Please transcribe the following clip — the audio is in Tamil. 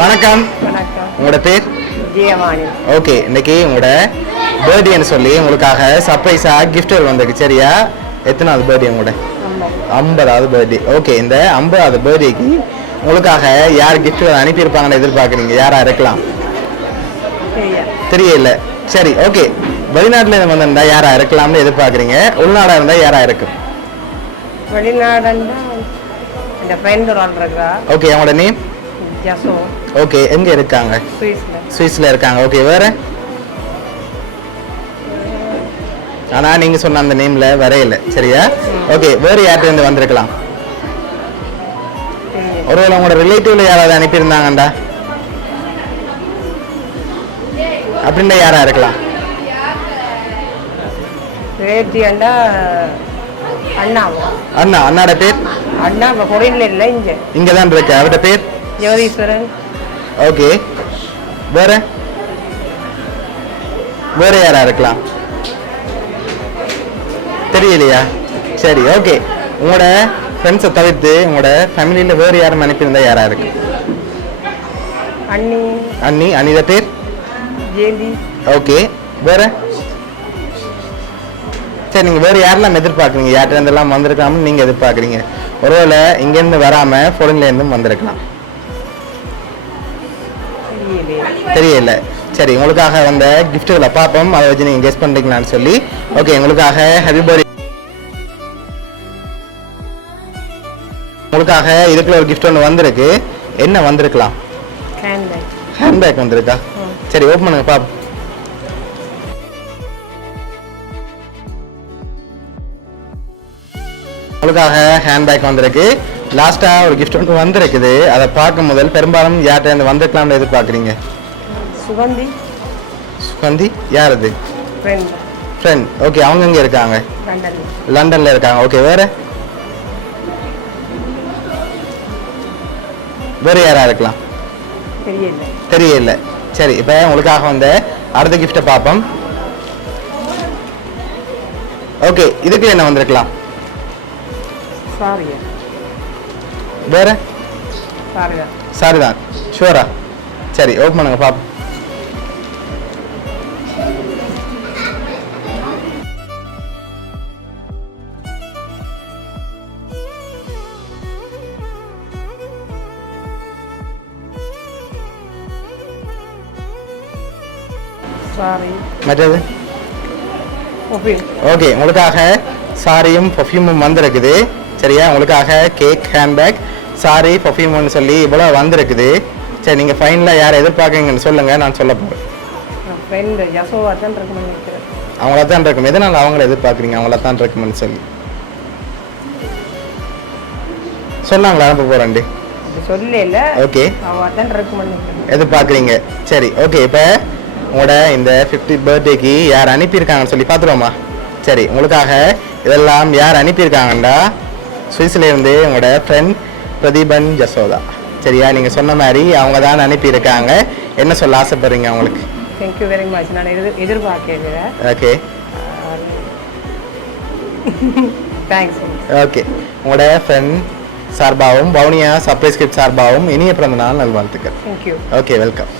வணக்கம். வணக்கம். உங்களோட பேர்? ஜெயவாணி. ஓகே, இன்னைக்கு உங்களோட பர்த்டேன்னு சொல்லி உங்களுக்காக சர்ப்ரைஸாக கிஃப்ட்கள் வந்திருக்கு. சரியா? எத்தனாவது பர்த்டே உங்களோட? 50வது பர்த்டே. ஓகே, இந்த 50வது பர்த்டேக்கு உங்களுக்காக யார் கிஃப்ட்கள் அனுப்பியிருப்பாங்கன்னு எதிர்பார்க்குறீங்க? யாரா இருக்கலாம்? தெரியல. சரி, ஓகே. வெளிநாட்டில் இருந்து வந்திருந்தா யாரா இருக்கலாம்னு எதிர்பார்க்குறீங்க? உள்நாடாக இருந்தால் யாரா இருக்கும்? வெளிநாடுன்னா இந்த ஃப்ரெண்ட் ஒரு ஆள் இருக்கா. ஓகே, அவங்களோட நேம்? ஜசோ. ஓகே, எங்கே இருக்காங்க? சுவிஸ்ல இருக்காங்க. ஓகே, வேற? ஆனா நீங்க சொன்ன அந்த நேம்ல வரையில. சரியா? ஓகே, வேற யார்கிட்ட இருந்து வந்திருக்கலாம்? ஒருவேளை உங்களோட ரிலேட்டிவ்ல யாராவது அனுப்பியிருந்தாங்கண்டா அப்படின்னா யாரா இருக்கலாம்? ரிலேட்டிவ்ண்டா அண்ணாவா? அண்ணா. அண்ணாட பேர்? அண்ணா கொரியன்ல இல்லை, இங்க தான் இருக்கு. அவரோட பேர்? ஜெகதீஸ்வரன். ஓகே, வேற? வேற யாரா இருக்கலாம்? தெரியலையா? சரி, ஓகே. உங்களோட ஃப்ரெண்ட்ஸை தவிர்த்து உங்களோட ஃபேமிலியில் வேறு யாரும் அனுப்பியிருந்தா யாரா இருக்கு? அண்ணி. அண்ணி. அண்ணியோட பேர்? ஜெயந்தி. ஓகே, வேற? சரி, நீங்கள் வேறு யாரெல்லாம் எதிர்பார்க்குறீங்க? யார்கிட்ட இருந்தெல்லாம் வந்திருக்காமன்னு நீங்கள் எதிர்பார்க்குறீங்க? ஒருவேளை இங்கேருந்து வராமல் ஃபாரின்லேருந்தும் வந்திருக்கலாம். தெரியல. சரி, உங்களுக்காக வந்த கிஃப்ட்டுகளை பார்ப்போம். அதை வச்சு நீங்கள் கெஸ் பண்ணுறீங்களான்னு சொல்லி. ஓகே, உங்களுக்காக ஹாப்பி பர்த்டே. உங்களுக்காக இதுக்குள்ள ஒரு கிஃப்ட் ஒன்று வந்திருக்கு. என்ன வந்திருக்கலாம்? ஹேண்ட்பேக் வந்திருக்கா? சரி, ஓப்பன் பண்ணுங்க பாப்போம். உங்களுக்காக ஹேண்ட்பேக் வந்திருக்கு. லாஸ்ட்டாக ஒரு கிஃப்ட் ஒன்று வந்திருக்குது. அதை பார்க்கும் முதல் பெரும்பாலும் யார்கிட்ட இருந்து வந்திருக்கலாம்னு எதிர்பார்க்குறீங்க? சுகந்தி. சுகந்தி யார் அது? ஃப்ரெண்ட். ஓகே, அவங்க எங்கே இருக்காங்க? லண்டனில் இருக்காங்க. ஓகே, வேற? வேறு யாரா இருக்கலாம்? தெரியல. சரி, இப்போ உங்களுக்காக வந்த அடுத்த கிஃப்டை பார்ப்போம். ஓகே, இதுக்கு என்ன வந்திருக்கலாம்? வேற? சாரிதான். ஷூரா? சரி, ஓப்பன் பண்ணுங்க பாப்போம். மற்றது? ஓகே, உங்களுக்காக சாரியும் பர்ஃப்யூமும் வந்திருக்குது. சரியா? உங்களுக்காக கேக், ஹேண்ட்பேக், சாரி, பர்ஃப்யூம்னு சொல்லி இவ்வளோ வந்திருக்குது. சரி, நீங்கள் ஃபைனலாக யாரை எதிர்பார்க்குறீங்கன்னு சொல்லுங்கள், நான் சொல்ல போகிறேன். அவங்கள தான் இருக்கும். எதனால் அவங்கள எதிர்பார்க்குறீங்க? அவங்கள தான் இருக்குமென்னு சொல்லி சொன்னாங்களா? அனுப்ப போகிறேன்டி. ஓகே, எதிர்பார்க்குறீங்க. சரி, ஓகே. இப்போ உங்களோட இந்த 50th பர்த்டேக்கு யார் அனுப்பியிருக்காங்கன்னு சொல்லி பார்த்துருவோமா? சரி, உங்களுக்காக இதெல்லாம் யார் அனுப்பியிருக்காங்கண்டா சுவிஸ்லேருந்து உங்களோட ஃப்ரெண்ட் பிரதீபன் ஜசோதா. சரியா? நீங்கள் சொன்ன மாதிரி அவங்க தான் அனுப்பியிருக்காங்க. என்ன சொல்ல ஆசைப்படுறீங்க அவங்களுக்கு? Thank you very much. நான் எதிர்பார்க்கிறேன். Okay, thanks. ஓகே, உங்களோட ஃப்ரெண்ட் சார்பாகவும் பவுனியா சர்ப்ரைஸ் கிஃப்ட் சார்பாகவும் இனிய பிறந்த நாள் நல்வாழ்த்துக்கள். தேங்க்யூ. Okay, welcome.